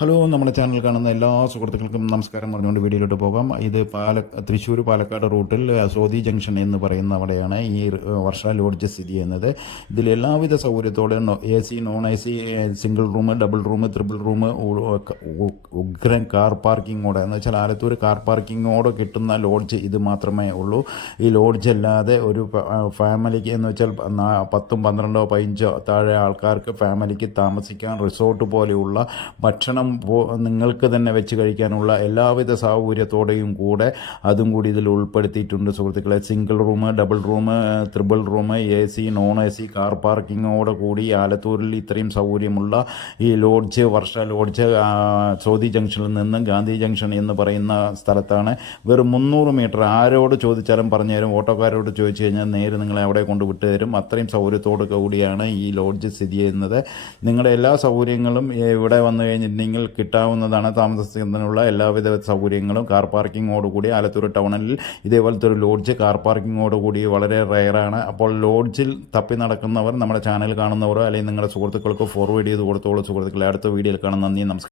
Hello നമ്മുടെ channel കാണുന്ന എല്ലാ സുഹൃത്തുക്കൾക്കും നമസ്കാരം. പറഞ്ഞുകൊണ്ട് വീഡിയോയിലോട്ട് പോകാം. ഇത് പാല തൃശ്ശൂർ പാലക്കാട് റൂട്ടിൽ സോദി ജംഗ്ഷൻ എന്ന് പറയുന്ന അവിടെയാണ് ഈ വർഷ ലോഡ്ജ് സ്ഥിതി ചെയ്യുന്നത്. ഇതിൽ എല്ലാവിധ സൗകര്യത്തോടെ A C non A C single room double room triple room ഉഗ്രൻ കാർ പാർക്കിങ്ങോടെ. എന്ന് വെച്ചാൽ ആലത്തൂർ കാർ പാർക്കിങ്ങോടെ കിട്ടുന്ന ലോഡ്ജ് ഇത് മാത്രമേ ഉള്ളൂ. ഈ ലോഡ്ജ് അല്ലാതെ ഒരു ഫാമിലിക്ക് എന്ന് വെച്ചാൽ പത്തും പന്ത്രണ്ടോ പതിനഞ്ചോ താഴെ ആൾക്കാർക്ക് ഫാമിലിക്ക് താമസിക്കാൻ റിസോർട്ട് പോലെയുള്ള ഭക്ഷണം പോ- നിങ്ങൾക്ക് തന്നെ വെച്ച് കഴിക്കാനുള്ള എല്ലാവിധ സൗകര്യത്തോടെയും കൂടെ അതും കൂടി ഇതിൽ ഉൾപ്പെടുത്തിയിട്ടുണ്ട് സുഹൃത്തുക്കളെ. Single room double room triple room A C non A C car പാർക്കിങ്ങോടെ കൂടി ആലത്തൂരിൽ ഇത്രയും സൗകര്യമുള്ള ഈ ലോഡ്ജ് വർഷ ലോഡ്ജ് ആ, ജംഗ്ഷനിൽ നിന്ന് ഗാന്ധി ജംഗ്ഷൻ എന്ന് പറയുന്ന സ്ഥലത്താണ്. വെറും മുന്നൂറ് മീറ്റർ. ആരോട് ചോദിച്ചാലും പറഞ്ഞു തരും. ഓട്ടോക്കാരോട് ചോദിച്ചു കഴിഞ്ഞാൽ നേരെ നിങ്ങളെ അവിടെ കൊണ്ട് വിട്ടു തരും. അത്രയും സൗകര്യത്തോടു കൂടിയാണ് ഈ ലോഡ്ജ് സ്ഥിതി ചെയ്യുന്നത്. നിങ്ങളുടെ എല്ലാ സൗകര്യങ്ങളും ഇവിടെ വന്നു കഴിഞ്ഞിട്ടുണ്ടെങ്കിൽ കിട്ടാവുന്നതാണ് താമസത്തിനുള്ള എല്ലാവിധ സൗകര്യങ്ങളും. കാർ പാർക്കിങ്ങോടുകൂടി ആലത്തൂർ ടൗണിൽ ഇതേപോലത്തെ ഒരു ലോഡ്ജ് കാർ പാർക്കിങ്ങോടുകൂടി വളരെ റയറാണ്. അപ്പോൾ ലോഡ്ജിൽ തപ്പി നടക്കുന്നവർ നമ്മുടെ ചാനൽ കാണുന്നവരോ അല്ലെങ്കിൽ നിങ്ങളുടെ സുഹൃത്തുക്കൾക്ക് ഫോർവേഡ് ചെയ്ത് കൊടുത്തോളൂ. സുഹൃത്തുക്കളെ അടുത്ത വീഡിയോയിൽ കാണാം. നന്ദി നമസ്കാരം.